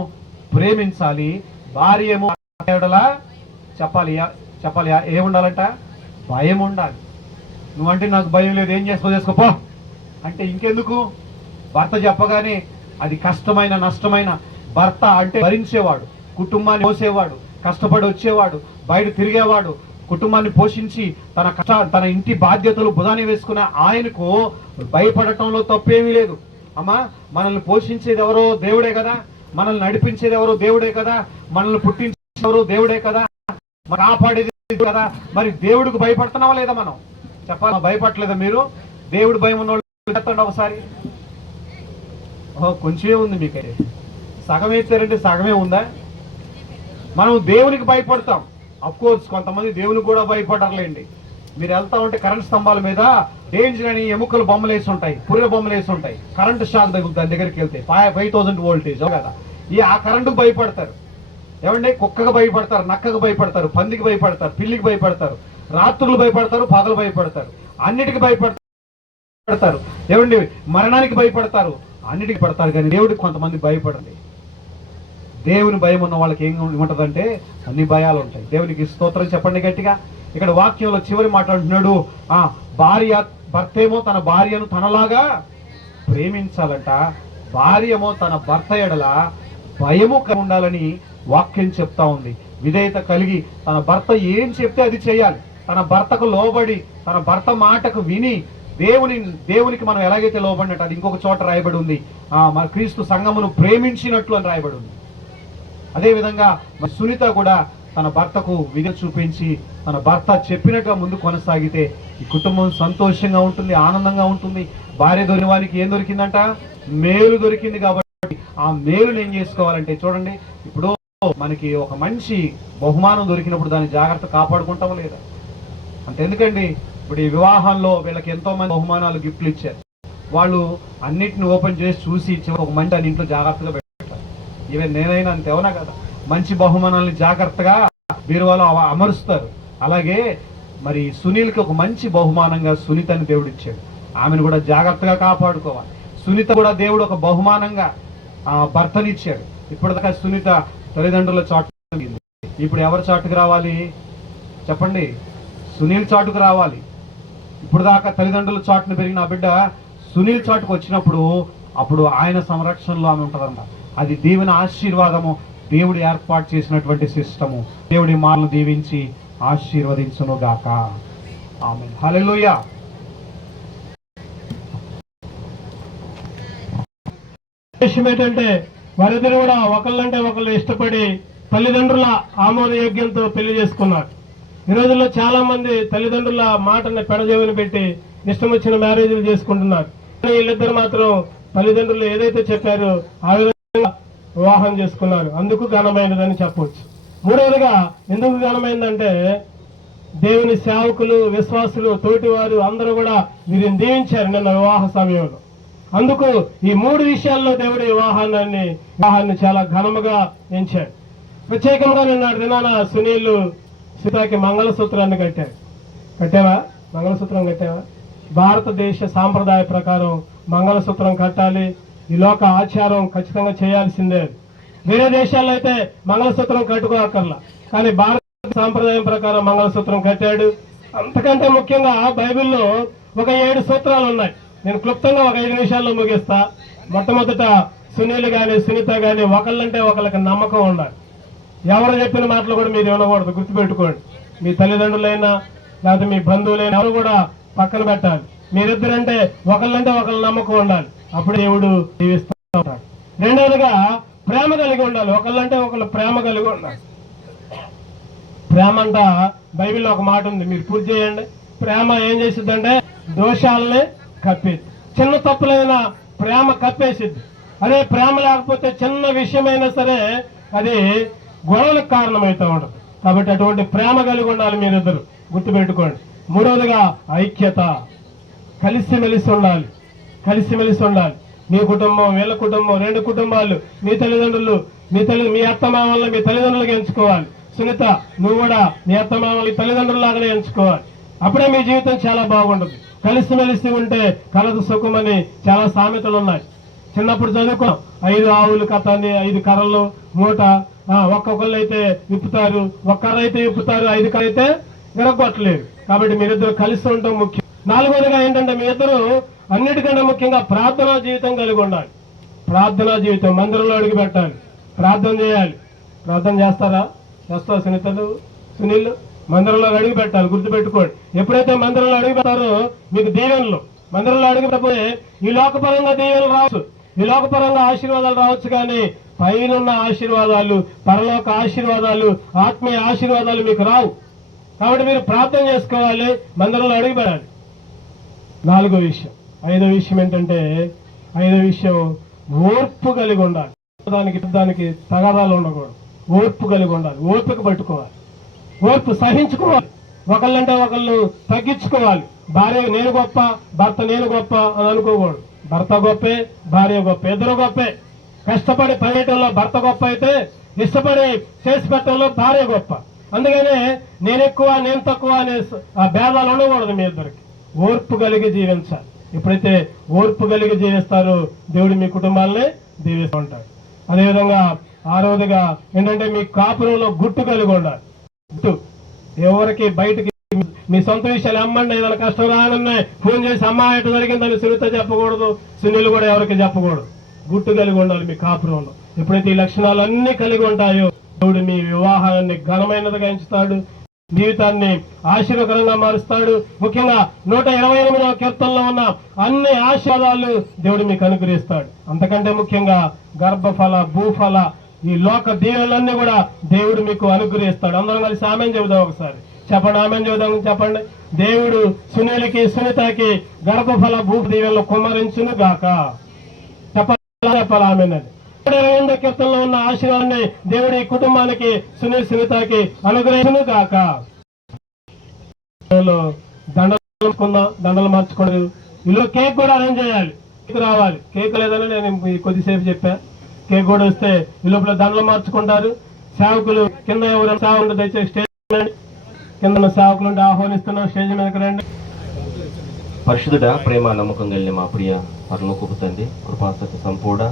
ప్రేమించాలి. భార్య ఏమో చెప్పాలి చెప్పాలి ఏముండాలంట? భయం ఉండాలి. నువ్వంటే నాకు భయం లేదు, ఏం చేసుకోపో అంటే ఇంకెందుకు? భర్త చెప్పగానే అది కష్టమైన నష్టమైన భర్త అంటే భరించేవాడు, కుటుంబాన్ని మోసేవాడు, కష్టపడి వచ్చేవాడు, బయట తిరిగేవాడు, కుటుంబాన్ని పోషించి తన ఇంటి బాధ్యతలు భుజాన్ని వేసుకున్న ఆయనకు భయపడటంలో తప్పేమీ లేదు. అమ్మా, మనల్ని పోషించేది ఎవరో దేవుడే కదా, మనల్ని నడిపించేది ఎవరో దేవుడే కదా, మనల్ని పుట్టించేది ఎవరో దేవుడే కదా, కాపాడేది కదా. మరి దేవుడికి భయపడుతున్నావా లేదా? మనం చెప్పాలి, భయపడలేదా మీరు? దేవుడు భయం ఉన్న వాళ్ళు ఒకసారి. కొంచెమే ఉంది మీకైతే, సగం వేస్తారంటే సగమే ఉందా? మనం దేవునికి భయపడతాం. అఫ్ కోర్స్ కొంతమంది దేవునికి కూడా భయపడర్లేండి. మీరు వెళ్తా ఉంటే కరెంట్ స్తంభాల మీద డేంజర్ అని ఎముకలు బొమ్మలు వేసి ఉంటాయి, పుర్రె బొమ్మలు వేసి ఉంటాయి. కరెంట్ షాక్ తగులుతుంది దాని దగ్గరికి వెళ్తే 5000 వోల్టేజ్ కదా. ఆ కరెంటుకు భయపడతారు. ఏమంటే కుక్కకు భయపడతారు, నక్కకు భయపడతారు, పందికి భయపడతారు, పిల్లికి భయపడతారు, రాత్రులు భయపడతారు, పగలు భయపడతారు, అన్నిటికి భయపడతారు. ఏమండి మరణానికి భయపడతారు, అన్నిటికి పడతారు. కానీ దేవుడికి కొంతమంది భయపడండి. దేవుని భయం ఉన్న వాళ్ళకి ఏం ఉంటుందంటే అన్ని భయాలు ఉంటాయి. దేవునికి స్తోత్రం చెప్పండి గట్టిగా. ఇక్కడ వాక్యంలో చివరి మాట్లాడుతున్నాడు, భర్త ఏమో తన భార్యను తనలాగా ప్రేమించాలంట, భార్య ఏమో తన భర్త ఎడల భయము ఉండాలని వాక్యం చెప్తా ఉంది. విధేయత కలిగి తన భర్త ఏం చెప్తే అది చేయాలి. తన భర్తకు లోబడి తన భర్త మాటకు విని దేవునికి మనం ఎలాగైతే లోబడినట్టు అది ఇంకొక చోట రాయబడి ఉంది, మన క్రీస్తు సంఘమును ప్రేమించినట్లు అని రాయబడి ఉంది. అదేవిధంగా సునీత కూడా తన భర్తకు విధేయత చూపించి తన భర్త చెప్పినట్టుగా ముందు కొనసాగితే ఈ కుటుంబం సంతోషంగా ఉంటుంది, ఆనందంగా ఉంటుంది. భార్య దొరికిన వారికి ఏం దొరికిందంట? మేలు దొరికింది. కాబట్టి ఆ మేలుని ఏం చేసుకోవాలంటే చూడండి, ఇప్పుడు మనకి ఒక మంచి బహుమానం దొరికినప్పుడు దాన్ని జాగ్రత్త కాపాడుకుంటామో లేదా? అంతే ఎందుకండి, ఇప్పుడు ఈ వివాహంలో వీళ్ళకి ఎంతో మంది బహుమానాలు గిఫ్ట్లు ఇచ్చారు. వాళ్ళు అన్నిటిని ఓపెన్ చేసి చూసి చివరి ఒక మంచి దాని ఇంట్లో జాగ్రత్తగా పెట్టారు. ఈవెన్ నేనైనా అంతే, అవునా కదా? మంచి బహుమానాలని జాగ్రత్తగా బీరువాలో అమరుస్తారు. అలాగే మరి సునీల్కి ఒక మంచి బహుమానంగా సునీతని దేవుడు ఇచ్చాడు. ఆమెను కూడా జాగ్రత్తగా కాపాడుకోవాలి. సునీత కూడా దేవుడు ఒక బహుమానంగా భర్తనిచ్చాడు. ఇప్పటిదాకా సునీత తల్లిదండ్రుల చాటు, ఇప్పుడు ఎవరి చాటుకు రావాలి చెప్పండి? సునీల్ చాటుకు రావాలి. ఇప్పుడు దాకా తల్లిదండ్రుల చాటును పెరిగిన ఆ బిడ్డ సునీల్ చాటుకు వచ్చినప్పుడు అప్పుడు ఆయన సంరక్షణలో ఆమె ఉంటుందన్నమాట. అది దేవుని ఆశీర్వాదము, దేవుడు ఏర్పాటు చేసినటువంటి సిస్టము. దేవుడి మాటలు దీవించి ఆశీర్వదించును గాక. ఆమేన్. హల్లెలూయా. విషయం ఏంటంటే వారిద్దరు కూడా ఒకళ్ళంటే ఒకళ్ళు ఇష్టపడి తల్లిదండ్రుల ఆమోదయోగ్యంతో పెళ్లి చేసుకున్నారు. ఈ రోజుల్లో చాలా మంది తల్లిదండ్రుల మాటని పెడజేవిని పెట్టి ఇష్టం వచ్చిన మ్యారేజీలు చేసుకుంటున్నారు. కానీ వీళ్ళిద్దరు మాత్రం తల్లిదండ్రులు ఏదైతే చెప్పారో ఆ విధంగా వివాహం చేసుకున్నారు. అందుకు ఘనమైనదని చెప్పవచ్చు. మూడవదిగా ఎందుకు ఘనమైందంటే దేవుని సేవకులు, విశ్వాసులు, తోటివారు అందరూ కూడా వీరిని దీవించారు నిన్న వివాహ సమయంలో. అందుకు ఈ మూడు విషయాల్లో దేవుడి వివాహాన్ని చాలా ఘనముగా ఎంచాడు. ప్రత్యేకంగా నిన్నటి దినాన సునీల్ సీతాకి మంగళసూత్రాన్ని కట్టావా? మంగళసూత్రం కట్టావా? భారతదేశ సాంప్రదాయ ప్రకారం మంగళసూత్రం కట్టాలి. ఈ లోక ఆచారం ఖచ్చితంగా చేయాల్సిందే. వేరే దేశాల్లో అయితే మంగళసూత్రం కట్టుకోకర్లా, కానీ భారత సాంప్రదాయం ప్రకారం మంగళసూత్రం కట్టాడు. అంతకంటే ముఖ్యంగా బైబిల్లో ఒక 7 సూత్రాలు ఉన్నాయి. నేను క్లుప్తంగా ఒక 5 నిమిషాల్లో ముగిస్తా. మొట్టమొదట సునీల్ గాని సునీత గాని ఒకళ్ళంటే ఒకళ్ళకి నమ్మకం ఉండాలి. ఎవరు చెప్పిన మాటలు కూడా మీరు వినకూడదు, గుర్తుపెట్టుకోండి. మీ తల్లిదండ్రులైనా లేకపోతే మీ బంధువులైనా ఎవరు కూడా పక్కన పెట్టాలి. మీరిద్దరంటే ఒకళ్ళంటే ఒకళ్ళ నమ్మకం ఉండాలి. అప్పుడు దేవుడు జీవిస్తూ ఉంటాడు. రెండవదిగా ప్రేమ కలిగి ఉండాలి. ఒకళ్ళంటే ఒకళ్ళు ప్రేమ కలిగి ఉండాలి. ప్రేమ అంట బైబిల్లో ఒక మాట ఉంది, మీరు పూర్తి చేయండి. ప్రేమ ఏం చేసిద్దంటే దోషాలని కప్పేది. చిన్న తప్పులైనా ప్రేమ కప్పేసిద్ది. అదే ప్రేమ లేకపోతే చిన్న విషయమైనా సరే అది గొడవలకు కారణమవుతూ ఉండదు. కాబట్టి అటువంటి ప్రేమ కలిగి ఉండాలి మీరిద్దరు, గుర్తుపెట్టుకోండి. మూడవదిగా ఐక్యత, కలిసిమెలిసి ఉండాలి. కలిసిమెలిసి ఉండాలి. మీ కుటుంబం, వీళ్ళ కుటుంబం, 2 కుటుంబాలు, మీ తల్లిదండ్రులు, మీ అత్తమామల్ని మీ తల్లిదండ్రులుగా ఎంచుకోవాలి. సునీత, నువ్వు కూడా మీ అత్తమామల్ని తల్లిదండ్రులాగానే ఎంచుకోవాలి. అప్పుడే మీ జీవితం చాలా బాగుంటుంది. కలిసిమెలిసి ఉంటే కలదు సుఖమని చాలా సామెతలు ఉన్నాయి. చిన్నప్పుడు చదువుకున్నాం. 5 ఆవులు కథ అని, 5 కర్రలు మూట, ఒక్కొక్కళ్ళు అయితే విప్పుతారు, ఒక్కరు అయితే విప్పుతారు, 5 కర్ర అయితే విరగొట్టలేరు. కాబట్టి మీరిద్దరు కలిసి ఉండటం ముఖ్యం. 4వదిగా ఏంటంటే మీ ఇద్దరు అన్నిటికంటే ముఖ్యంగా ప్రార్థనా జీవితం కలిగి ఉండాలి. ప్రార్థనా జీవితం, మందిరంలో అడుగు పెట్టాలి, ప్రార్థన చేయాలి. ప్రార్థన చేస్తారా? చేస్తావా సునీల్? మందిరంలో అడుగు పెట్టాలి, గుర్తుపెట్టుకోండి. ఎప్పుడైతే మందిరంలో అడుగు పెడతారో మీకు దీవెనలు, మందిరంలో అడుగు పెట్టకపోతే ఈ లోకపరంగా దీవెనలు రావచ్చు, ఈ లోకపరంగా ఆశీర్వాదాలు రావచ్చు, కానీ పైనున్న ఆశీర్వాదాలు, పరలోక ఆశీర్వాదాలు, ఆత్మీయ ఆశీర్వాదాలు మీకు రావు. కాబట్టి మీరు ప్రార్థన చేసుకోవాలి, మందిరంలో అడుగు పెట్టాలి. 4వ విషయం. 5వ విషయం ఏంటంటే 5వ విషయం ఓర్పు కలిగి ఉండాలి. దానికి తగాదాలు ఉండకూడదు. ఓర్పు కలిగి ఉండాలి, ఓపిక పట్టుకోవాలి, ఓర్పు సహించుకోవాలి, ఒకళ్ళంటే ఒకళ్ళు తగ్గించుకోవాలి. భార్య నేను గొప్ప, భర్త నేను గొప్ప అని అనుకోకూడదు. భర్త గొప్పే, భార్య గొప్ప, ఇద్దరు గొప్పే. కష్టపడి పనిచేయటంలో భర్త గొప్ప అయితే, ఇష్టపడి చేసి పెట్టడంలో భార్య గొప్ప. అందుకనే నేను ఎక్కువ నేను తక్కువ అనే ఆ భేదాలు ఉండకూడదు. మీ ఇద్దరికి ఓర్పు కలిగి జీవించాలి. ఎప్పుడైతే ఓర్పు కలిగి జీవిస్తారో దేవుడు మీ కుటుంబాలని దీవిస్తూ ఉంటాడు. అదేవిధంగా ఆరవదిగా ఏంటంటే మీ కాపురంలో గుట్టు కలిగి ఉండాలి. గుట్టు ఎవరికి బయటకి మీ సొంత విషయాలు అమ్మండి, ఏదైనా కష్టం రానున్నాయి ఫోన్ చేసి అమ్మా ఎటు జరిగిందని సునీత చెప్పకూడదు, సునీలు కూడా ఎవరికి చెప్పకూడదు. గుట్టు కలిగి ఉండాలి మీ కాపురంలో. ఎప్పుడైతే ఈ లక్షణాలు అన్ని కలిగి ఉంటాయో దేవుడు మీ వివాహాన్ని ఘనమైనదిగా ఎంచుతాడు, జీవితాన్ని ఆశీర్వకరంగా మారుస్తాడు. ముఖ్యంగా 128వ కీర్తనలో ఉన్న అన్ని ఆశీర్వాదాలు దేవుడు మీకు అనుగ్రహిస్తాడు. అంతకంటే ముఖ్యంగా గర్భఫల, భూఫల, ఈ లోక దీవెనలన్నీ కూడా దేవుడు మీకు అనుగ్రహిస్తాడు. అందరం కలిసి ఆమేన్ చెబుదాం. ఒకసారి చెప్పండి, ఆమేన్ చెబుదాం. చెప్పండి. దేవుడు సునీలకి, సునీతకి గర్భఫల, భూ దీవెనలు కుమ్మరించును గాక. చెప్పాలి ఆమేన్ అని. 128వ కీర్తనలో ఉన్న ఆశీర్వాదాన్ని దేవుడి కుటుంబానికి, సునీల్, సునీతకి అనుగ్రహించును గాక. దండలు మార్చుకోలేదు. ఇలా కేక్ కూడా అరేంజ్ చేయాలి. కేక్ రావాలి. కేక్ లేదని నేను కొద్దిసేపు చెప్పా. కేక్ కూడా వస్తే ఈ లోపల దండలు మార్చుకుంటారు. సేవకులు కింద ఎవరైనా సేవకులు దయచేసి స్టేజ్ కింద సేవకులు ఆహ్వానిస్తున్నాం, స్టేజ్ మీదకి రండి. పరిశుద్ధుడా, ప్రేమ నమ్మకం కలిగిన మా ప్రియ పరలోకపు తండ్రి, కృపాసత్య సంపూర్ణ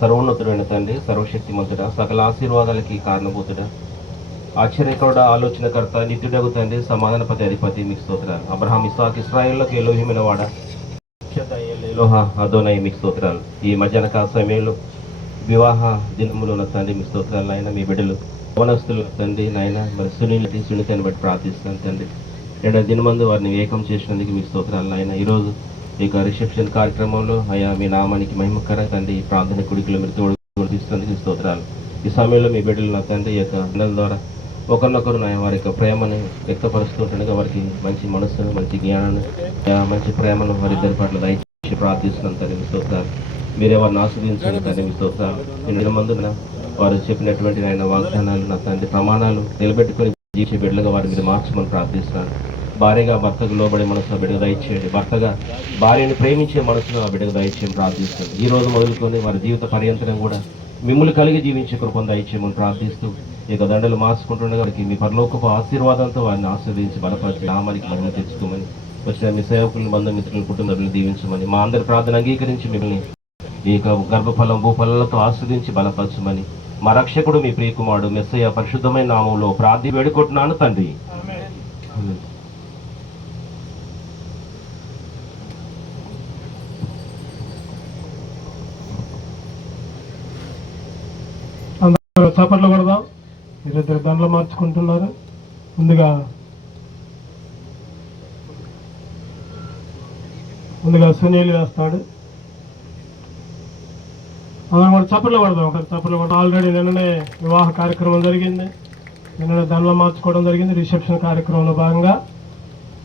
సర్వోన్నతుడైన తండ్రి, సర్వశక్తిమంతుడా, సకల ఆశీర్వాదాలకి కారణభూతుడా, ఆశ్చర్యకరుడ, ఆలోచనకర్త, నిత్యుడగు తండ్రి, సమాధానపతి అధిపతి, మీకు స్తోత్రాలు. అబ్రహాం, ఇస్సాకు, ఇశ్రాయేలులకు ఎలోహిమైన వాడ, ఎలోహ అదోనై, మీకు స్తోత్రాలు. ఈ మధ్యాహ్న కాల సమయంలో వివాహ దినములు ఉన్న తండ్రి, మీ స్తోత్రాలు. నాయన మీ బిడ్డలు యవనస్తులు తండ్రి, నాయన మరి సునీతని బట్టి ప్రార్థిస్తాను తండ్రి. 2 దినమందు వారిని ఏకం చేసినందుకు మీ స్తోత్రాలు. నాయన ఈరోజు ఈ రిసెప్షన్ కార్యక్రమంలో అయ్యా మీ నామానికి మహిమకర తండ్రి, ఈ ప్రార్థన కుడికిలో మీరు తోడుస్తున్నందుకు మీ స్తోత్రాలు. ఈ సమయంలో మీ బిడ్డలు నా తండ్రి యొక్క అందల ద్వారా ఒకరినొకరు నా వారి యొక్క ప్రేమను వ్యక్తపరుస్తుండగా వారికి మంచి మనస్సును, మంచి జ్ఞానాన్ని, మంచి ప్రేమను వారిద్దరి పట్ల దయచేసి ప్రార్థిస్తున్నాను తండ్రి, మీ స్తోత్రాలు. మీరే వారిని ఆస్వాదించండి తండ్రి, మీ స్తోత్రాలు. నేను మందున వారు చెప్పినటువంటి ఆయన వాగ్దానాలు, నా తండ్రి ప్రమాణాలు నిలబెట్టుకుని జీవించే బిడ్డలుగా వారి మీద మార్చమని ప్రార్థిస్తున్నాను. భార్యగా భర్తకు లోబడే మనసు ఆ బిడ్డకు దయచేయండి. భర్తగా భార్యను ప్రేమించే మనసును ఆ బిడ్డకు దయచేయని ప్రార్థిస్తుంది. ఈ రోజు మొదలుకొని వారి జీవిత పర్యంతరం కూడా మిమ్మల్ని కలిగి జీవించే కృపను దయచేయమని ప్రార్థిస్తూ ఇక దండలు మార్చుకుంటుండగా వారికి మీ పరలోకపు ఆశీర్వాదంతో వారిని ఆస్వాదించి బలపరిచి నామానికి మహిమ తెచ్చుకోమని, వచ్చిన మీ సేవకులను, బంధుమిత్రులను, కుటుంబాలను దీవించమని, మా అందరి ప్రార్థన అంగీకరించి మిమ్మల్ని ఈ గర్భఫలం, భూఫలాలతో ఆస్వాదించి బలపరచమని మా రక్షకుడు, మీ ప్రియకుమారుడు మెస్సయ్య పరిశుద్ధమైన నామంలో ప్రార్థి వేడుకుంటున్నాను తండ్రి. అందరూ చప్పట్లు కొడదాం. ఇద్దరు దండలు మార్చుకుంటున్నారు. ముందుగా సునీల్ వేస్తాడు. అందరం కూడా చప్పట్లు కొడదాం. ఒకటి చప్పట్లు కొడదాం. ఆల్రెడీ నిన్ననే వివాహ కార్యక్రమం జరిగింది. నిన్ననే దండలు మార్చుకోవడం జరిగింది. రిసెప్షన్ కార్యక్రమంలో భాగంగా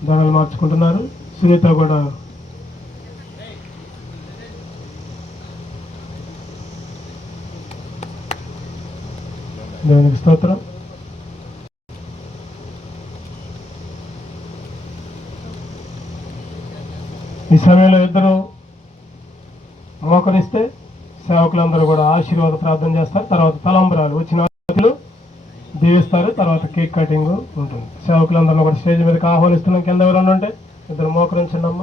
దండలు మార్చుకుంటున్నారు. సునీత కూడా దేవునికి స్తోత్రం. ఈ సమయంలో ఇద్దరు మోకరిస్తే సేవకులందరూ కూడా ఆశీర్వాద ప్రార్థన చేస్తారు. తర్వాత తలంబరాలు వచ్చిన దీవిస్తారు. తర్వాత కేక్ కటింగ్ ఉంటుంది. సేవకులందరూ కూడా స్టేజ్ మీదకి ఆహ్వానిస్తున్నాం. కింద ఎవరన్నా ఉంటే ఇద్దరు మోకరించండి అమ్మ.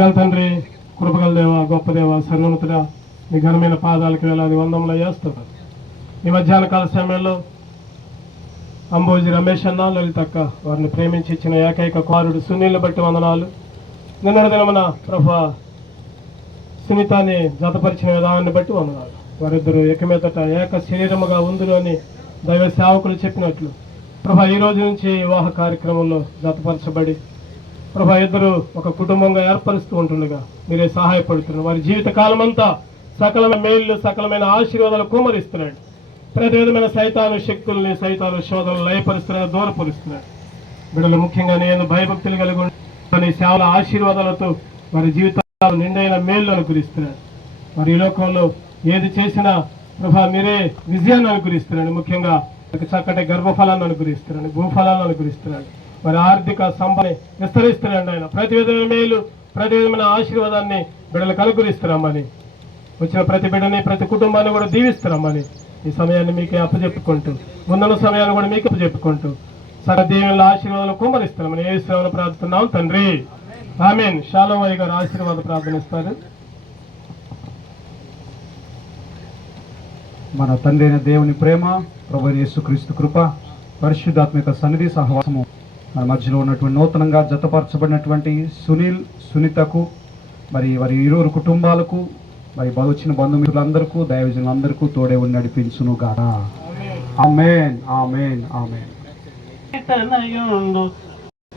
కదా తండ్రి, కృపగల దేవ, గొప్ప దేవ, సర్వోన్నతుడా, మీ ఘనమైన పాదాలకు వేలాది వందములు చేస్తున్నారు. ఈ మధ్యాహ్న కాల సమయంలో అంబోజి రమేష్ అన్న, లలితక్క వారిని ప్రేమించి ఇచ్చిన ఏకైక కుమారుడు సునీల్ని బట్టి వందనాలు. నిన్నటి దినమున ప్రభా సునీతాన్ని జతపరిచిన విధానాన్ని బట్టి వందనాలు. వారిద్దరూ ఏకమేతట ఏక శరీరముగా ఉందురు అని దైవ సేవకులు చెప్పినట్లు ప్రభా ఈ రోజు నుంచి వివాహ కార్యక్రమంలో జతపరచబడి ప్రభా ఇద్దరు ఒక కుటుంబంగా ఏర్పరుస్తూ ఉంటుండగా మీరే సహాయపడుతున్నారు. వారి జీవిత కాలం అంతా సకలమైన మేళ్ళు సకలమైన ఆశీర్వాదాలు కుమ్మరిస్తున్నాడు. ప్రతి విధమైన సైతాను శక్తుల్ని సైతాను శోధనలు లయపరుస్తున్నాడు, దూరపరుస్తున్నాడు. బిడ్డలు ముఖ్యంగా నేను భయభక్తులు కలిగి ఉండే సేవల ఆశీర్వాదాలతో వారి జీవితాలు నిండైన మేళ్ళు అనుగ్రహిస్తున్నాడు. మరి ఈ లోకంలో ఏది చేసినా ప్రభా మీరే విజయాన్ని అనుగ్రహిస్తున్నాడు. ముఖ్యంగా చక్కటి గర్భఫలాన్ని అనుగ్రహిస్తున్నాడు, భూఫలాన్ని అనుగ్రహిస్తున్నాడు. మరి ఆర్థిక సంపద విస్తరిస్తున్నాడు. ఆయన ప్రతి విధమైన మేలు ప్రతి విధమైన ఆశీర్వాదాన్ని బిడ్డలకు అనుగ్రహిస్తున్నామని, వచ్చిన ప్రతి బిడ్డని ప్రతి కుటుంబాన్ని కూడా దీవిస్తున్నామని ఈ సమయాన్ని మీకే అప్పచెప్పుకుంటూ ముందున్న సమయాన్ని కూడా మీకు అప్పచెప్పుకుంటూ సకల దేవుళ్ళ ఆశీర్వాదాలు కుమ్మరిస్తున్నామని ఏ సేవలు ప్రార్థిస్తున్నాం తండ్రి, ఆమేన్. షాలోమ్ అయ్య గారు ఆశీర్వాద ప్రార్థన ఇస్తారు. మన తండ్రి అయిన దేవుని ప్రేమ, ప్రభువైన యేసుక్రీస్తు కృప, పరిశుద్ధాత్మిక సన్నిధి సహవాసము మన మధ్యలో ఉన్నటువంటి నూతనంగా జతపరచబడినటువంటి సునీల్, సునీతకు మరి వారి ఇరువురు కుటుంబాలకు మరి వచ్చిన బంధుమిత్రులందరికీ దైవజనులందరికీ తోడే ఉండి నడిపించును గాక. ఆమేన్, ఆమేన్, ఆమేన్. తనయుండు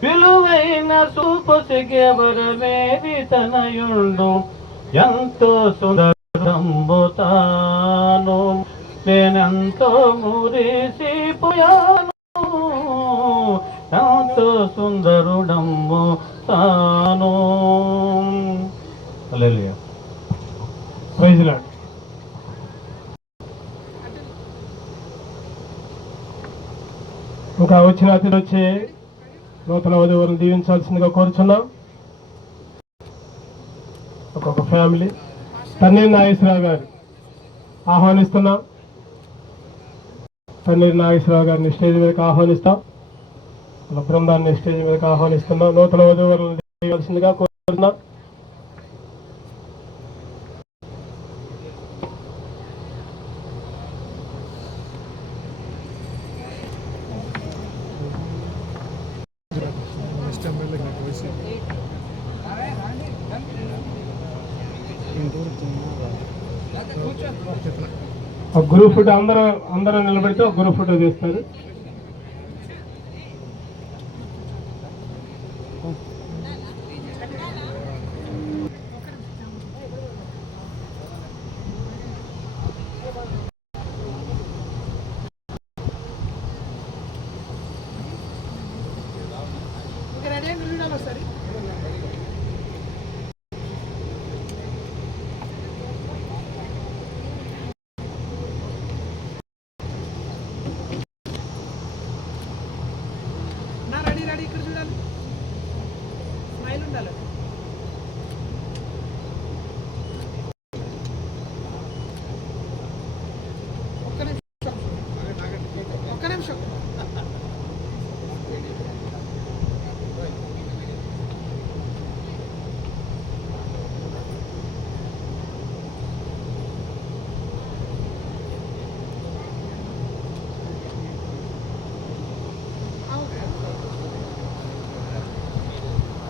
విలువైన సూపసిగెవరమేది తనయుండు ఎంతో సుందరంబుతాను నేనెంతో మురిసిపోయాను ఎంతో సుందరుడంబు తాను. హల్లెలూయా. Praise Lord. ఇంకా వచ్చిన అతిథి వచ్చి నూతన వధువులను దీవించాల్సిందిగా కోరుచున్నాం. ఒక్కొక్క ఫ్యామిలీ తన్నీరు నాగేశ్వరరావు గారు ఆహ్వానిస్తున్నాం. తన్నీరు నాగేశ్వరరావు గారిని స్టేజ్ మీదకి ఆహ్వానిస్తాం. వాళ్ళ బృందాన్ని స్టేజ్ మీదకి ఆహ్వానిస్తున్నాం. నూతన వధువులను దీవించాల్సిందిగా కోరుతున్నాం. ఒక గ్రూప్ ఫోటో అందరూ నిలబెడితే ఒక గ్రూప్ ఫోటో తీస్తారు. రెడీ ఇక్కడ చూడాలి, స్మైల్ ఉండాలి. ఒక్క నిమిషం.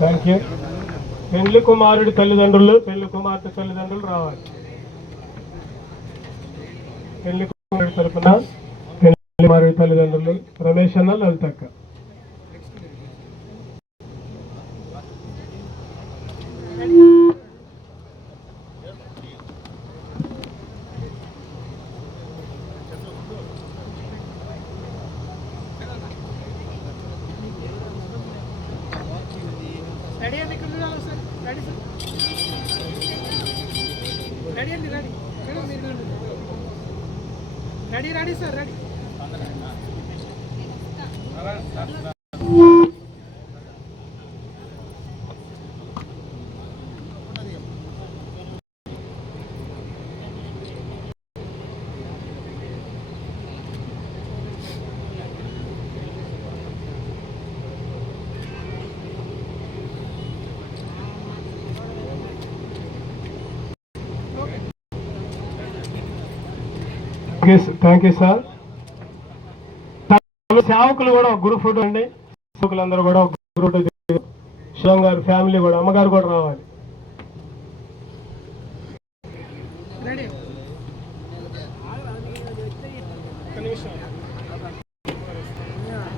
Thank you. పెళ్లి కుమారుడి తల్లిదండ్రులు, పెళ్లి కుమార్తె తల్లిదండ్రులు రావాలి. పెళ్లి కుమారుడి తరపున పెళ్లి కుమారుడి తల్లిదండ్రులు రమేష్ అన్న, లలితక్క. రెడీ అండి, ఇక్కడ చూడాలి సార్. రెడీ సార్, రెడీ అండి, ready ready ready sir, ready. Thank you sir. సేవకులు కూడా ఒక గ్రూప్ ఫోటో అండి. సేవకులందరూ కూడా ఒక గ్రూప్ ఫోటో. శివం గారు ఫ్యామిలీ కూడా, అమ్మగారు కూడా రావాలి. రెడీ.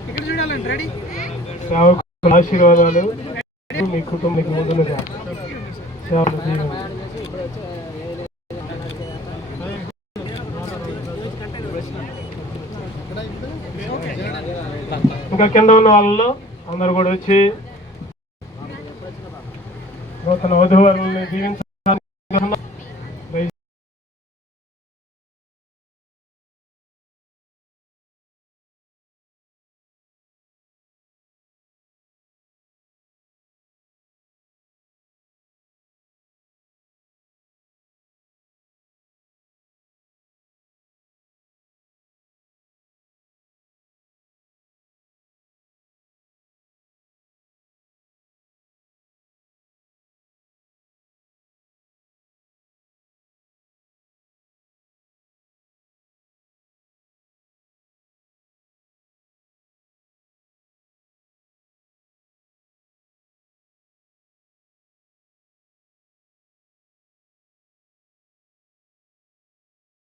ఇక్కడ చూడాలండి, రెడీ. సేవకుల ఆశీర్వాదాలు. మీ కుటుంబం ముందుగా సేవలు దీవించండి. ఇంకా కింద ఉన్న వాళ్ళలో అందరూ కూడా వచ్చి నూతన వధువులను దీవించాలని